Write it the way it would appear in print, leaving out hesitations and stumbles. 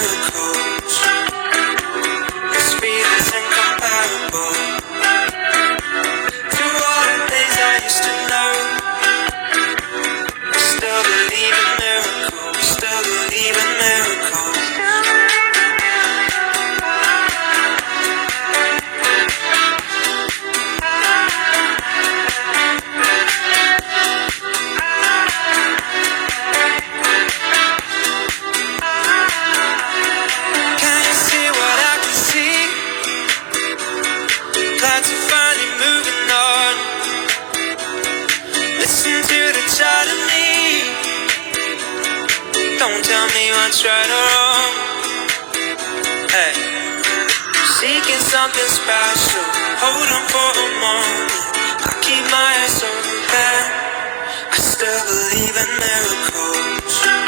miracles. The speed is incomparable to all the things I used to know. I still believe in miracles. Still believe in miracles. Can you see what I can see? Glad to finally moving on. Listen to the child in me. Don't tell me what's right or wrong. Hey, seeking something special. Hold on for a moment. I keep my eyes open. I still believe in miracles.